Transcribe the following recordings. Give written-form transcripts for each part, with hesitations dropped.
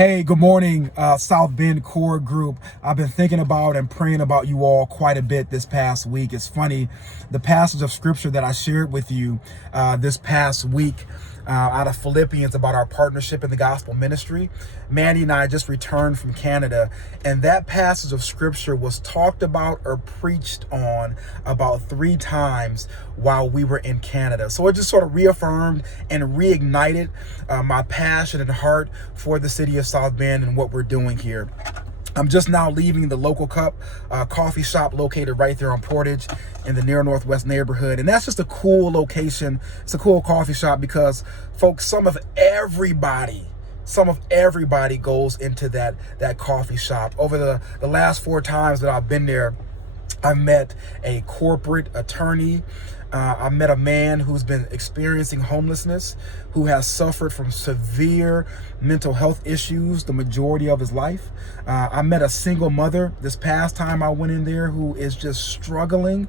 Hey, good morning, South Bend Core Group. I've been thinking about and praying about you all quite a bit this past week. It's funny, the passage of scripture that I shared with you this past week out of Philippians about our partnership in the gospel ministry. Mandy and I just returned from Canada, and that passage of scripture was talked about or preached on about 3 times while we were in Canada. So it just sort of reaffirmed and reignited my passion and heart for the city of South Bend and what we're doing here. I'm just now leaving the Local Cup coffee shop located right there on Portage in the near Northwest neighborhood. And that's just a cool location. It's a cool coffee shop because, folks, some of everybody goes into that coffee shop. Over the last 4 times that I've been there, I've met a corporate attorney. I met a man who's been experiencing homelessness, who has suffered from severe mental health issues the majority of his life. I met a single mother this past time I went in there who is just struggling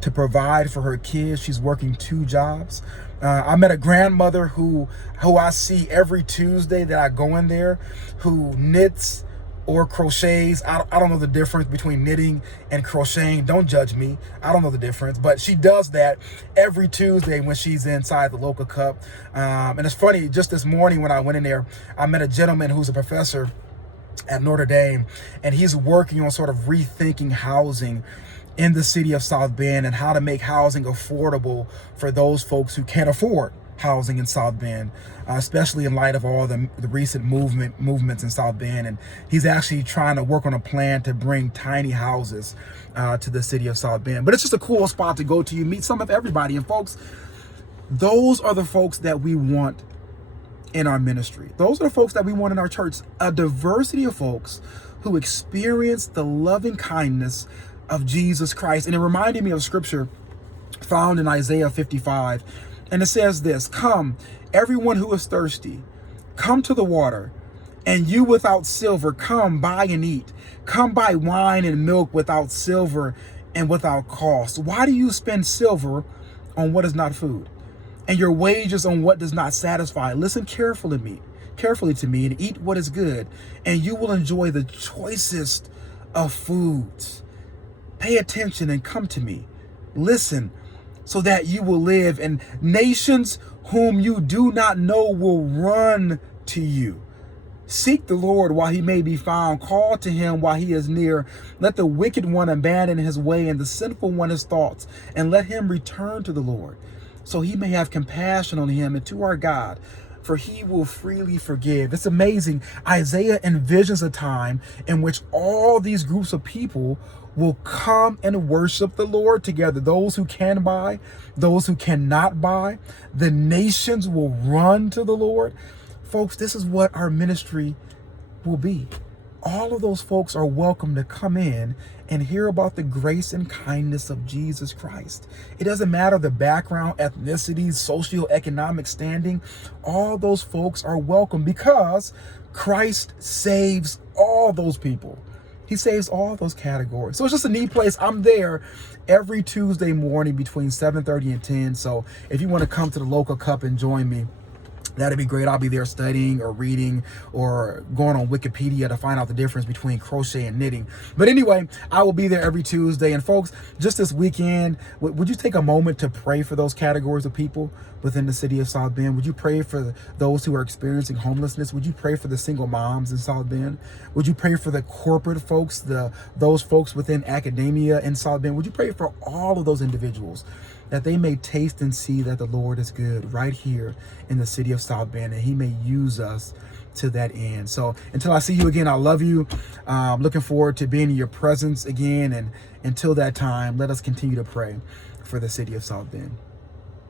to provide for her kids. She's working 2 jobs. I met a grandmother who I see every Tuesday that I go in there, who knits or crochets. I don't know the difference between knitting and crocheting. Don't judge me. I don't know the difference, but she does that every Tuesday when she's inside the Local Cup. And it's funny, just this morning when I went in there, I met a gentleman who's a professor at Notre Dame, and he's working on sort of rethinking housing in the city of South Bend and how to make housing affordable for those folks who can't afford housing in South Bend, especially in light of all the recent movements in South Bend. And he's actually trying to work on a plan to bring tiny houses to the city of South Bend. But it's just a cool spot to go to. You meet some of everybody. And folks, those are the folks that we want in our ministry. Those are the folks that we want in our church. A diversity of folks who experience the loving kindness of Jesus Christ. And it reminded me of scripture found in Isaiah 55. And it says this: "Come, everyone who is thirsty, come to the water, and you without silver, come buy and eat. Come buy wine and milk without silver and without cost. Why do you spend silver on what is not food, and your wages on what does not satisfy? Listen carefully to me, and eat what is good, and you will enjoy the choicest of foods. Pay attention and come to me. Listen, so that you will live, and nations whom you do not know will run to you. Seek the Lord while he may be found. Call to him while he is near. Let the wicked one abandon his way, and the sinful one his thoughts, and let him return to the Lord, so he may have compassion on him, and to our God, for he will freely forgive." It's amazing. Isaiah envisions a time in which all these groups of people will come and worship the Lord together. Those who can buy, those who cannot buy. The nations will run to the Lord. Folks, this is what our ministry will be. All of those folks are welcome to come in and hear about the grace and kindness of Jesus Christ. It doesn't matter the background, ethnicity, socioeconomic standing. All those folks are welcome because Christ saves all those people. He saves all those categories. So it's just a neat place. I'm there every Tuesday morning between 7:30 and 10. So if you want to come to the Local Cup and join me, that'd be great. I'll be there studying or reading or going on Wikipedia to find out the difference between crochet and knitting. But anyway, I will be there every Tuesday. And folks, just this weekend, would you take a moment to pray for those categories of people within the city of South Bend? Would you pray for those who are experiencing homelessness? Would you pray for the single moms in South Bend? Would you pray for the corporate folks, those folks within academia in South Bend? Would you pray for all of those individuals, that they may taste and see that the Lord is good right here in the city of South Bend, and he may use us to that end? So until I see you again, I love you. Looking forward to being in your presence again. And until that time, let us continue to pray for the city of South Bend.